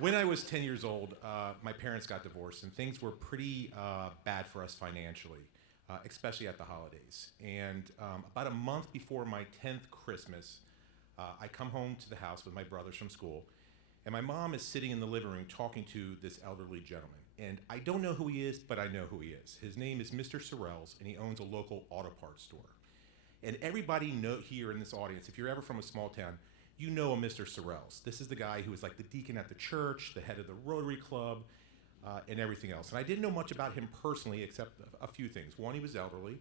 When I was 10 years old, my parents got divorced, and things were pretty bad for us financially, especially at the holidays. And about a month before my 10th Christmas, I come home to the house with my brothers from school, and my mom is sitting in the living room talking to this elderly gentleman. And I don't know who he is, but I know who he is. His name is Mr. Sorrells, and he owns a local auto parts store. And everybody here in this audience, if you're ever from a small town, you know a Mr. Sorrells. This is the guy who was like the deacon at the church, the head of the Rotary Club, and everything else. And I didn't know much about him personally except a few things. One, he was elderly.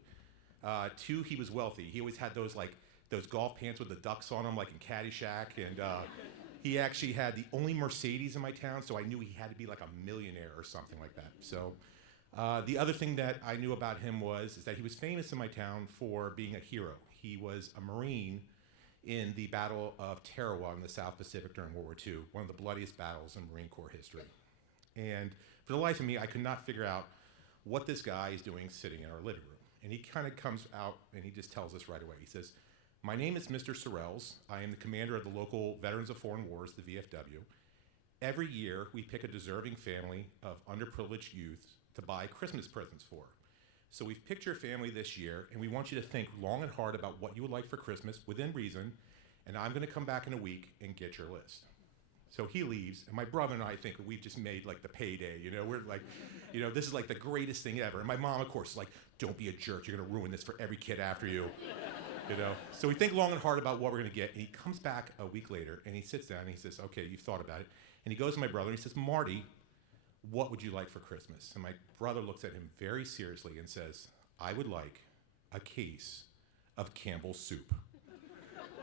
Two, he was wealthy. He always had those golf pants with the ducks on them, like in Caddyshack. And he actually had the only Mercedes in my town, so I knew he had to be like a millionaire or something like that. So the other thing that I knew about him is that he was famous in my town for being a hero. He was a Marine in the Battle of Tarawa in the South Pacific during World War II, one of the bloodiest battles in Marine Corps history. And for the life of me, I could not figure out what this guy is doing sitting in our living room. And he kind of comes out and he just tells us right away. He says, "My name is Mr. Sorrells. I am the commander of the local Veterans of Foreign Wars, the VFW. Every year, we pick a deserving family of underprivileged youth to buy Christmas presents for. So we've picked your family this year, and we want you to think long and hard about what you would like for Christmas, within reason, and I'm gonna come back in a week and get your list." So he leaves, and my brother and I think we've just made like the payday, we're like, this is like the greatest thing ever. And my mom, of course, is like, "Don't be a jerk, you're gonna ruin this for every kid after you." So we think long and hard about what we're gonna get, and he comes back a week later, and he sits down, and he says, "Okay, you've thought about it." And he goes to my brother, and he says, "Marty, what would you like for Christmas?" And my brother looks at him very seriously and says, "I would like a case of Campbell's soup."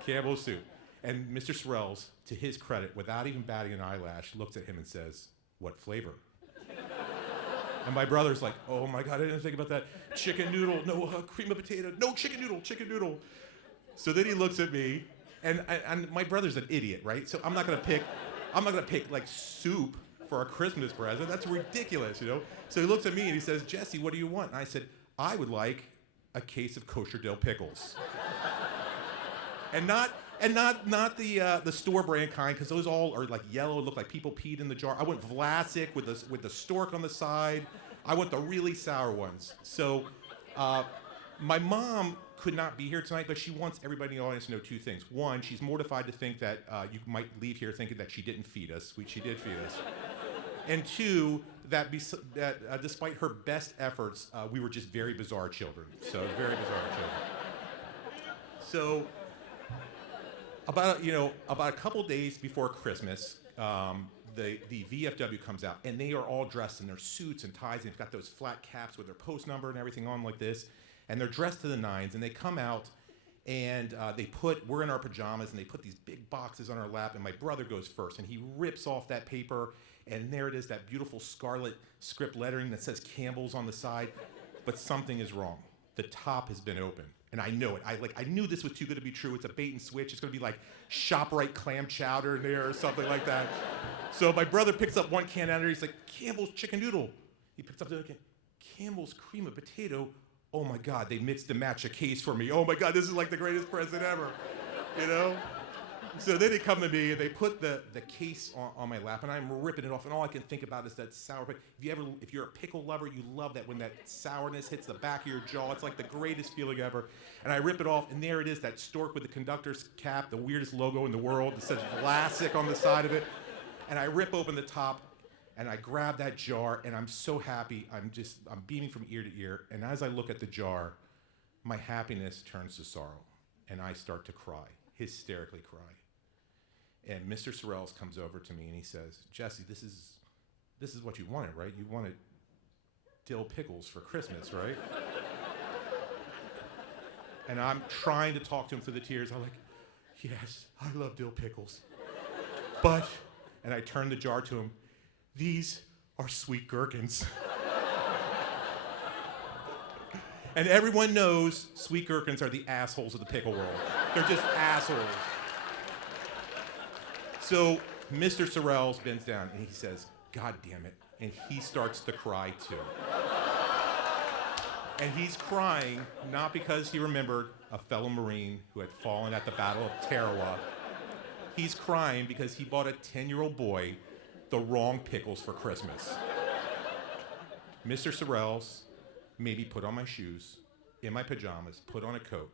Campbell's soup. And Mr. Sorrells, to his credit, without even batting an eyelash, looks at him and says, "What flavor?" And my brother's like, "Oh my God, I didn't think about that. Chicken noodle, no cream of potato, no chicken noodle. So then he looks at me, and my brother's an idiot, right? So I'm not gonna pick like soup for a Christmas present. That's ridiculous, So he looks at me and he says, "Jesse, what do you want?" And I said, "I would like a case of kosher dill pickles." and not the store brand kind, because those all are like yellow, look like people peed in the jar. I want Vlasic with the stork on the side. I want the really sour ones. So my mom could not be here tonight, but she wants everybody in the audience to know two things. One, she's mortified to think that you might leave here thinking that she didn't feed us. She did feed us. And two, that despite her best efforts, we were just very bizarre children. So very bizarre children. So about a couple days before Christmas, the VFW comes out, and they are all dressed in their suits and ties, and they've got those flat caps with their post number and everything on like this, and they're dressed to the nines, and they come out, and we're in our pajamas, and they put these big boxes on our lap, and my brother goes first, and he rips off that paper, and there it is, that beautiful scarlet script lettering that says Campbell's on the side, but something is wrong. The top has been opened. And I know it. I knew this was too good to be true. It's a bait and switch. It's going to be like ShopRite clam chowder in there or something like that. So my brother picks up one can out of there. He's like, "Campbell's chicken noodle." He picks up the other can. "Campbell's cream of potato." Oh my God, they mixed and matched a case for me. Oh my God, this is like the greatest present ever. So then they come to me and they put the case on my lap, and I'm ripping it off, and all I can think about is that sour. If you're a pickle lover, you love that when that sourness hits the back of your jaw. It's like the greatest feeling ever. And I rip it off, and there it is, that stork with the conductor's cap, the weirdest logo in the world. It says Vlasic on the side of it. And I rip open the top, and I grab that jar, and I'm so happy. I'm beaming from ear to ear. And as I look at the jar, my happiness turns to sorrow, and I start to cry, hysterically cry. And Mr. Sorrells comes over to me and he says, "Jesse, this is what you wanted, right? You wanted dill pickles for Christmas, right?" And I'm trying to talk to him through the tears. I'm like, "Yes, I love dill pickles. But," and I turn the jar to him, "these are sweet gherkins." And everyone knows sweet gherkins are the assholes of the pickle world. They're just assholes. So Mr. Sorrells bends down and he says, "God damn it." And he starts to cry too. And he's crying not because he remembered a fellow Marine who had fallen at the Battle of Tarawa. He's crying because he bought a 10-year-old boy the wrong pickles for Christmas. Mr. Sorrells made me put on my shoes, in my pajamas, put on a coat,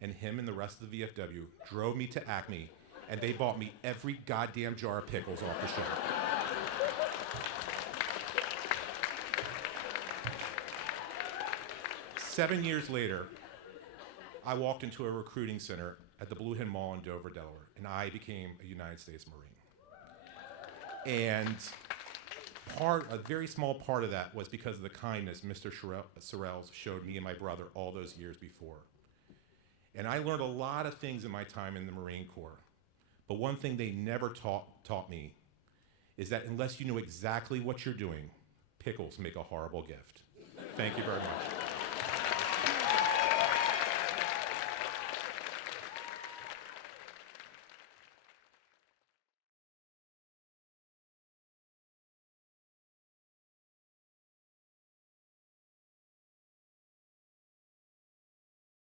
and him and the rest of the VFW drove me to Acme, and they bought me every goddamn jar of pickles off the shelf. 7 years later, I walked into a recruiting center at the Blue Hen Mall in Dover, Delaware, and I became a United States Marine. And a very small part of that was because of the kindness Mr. Sorrells showed me and my brother all those years before. And I learned a lot of things in my time in the Marine Corps. But one thing they never taught me is that unless you know exactly what you're doing, pickles make a horrible gift. Thank you very much.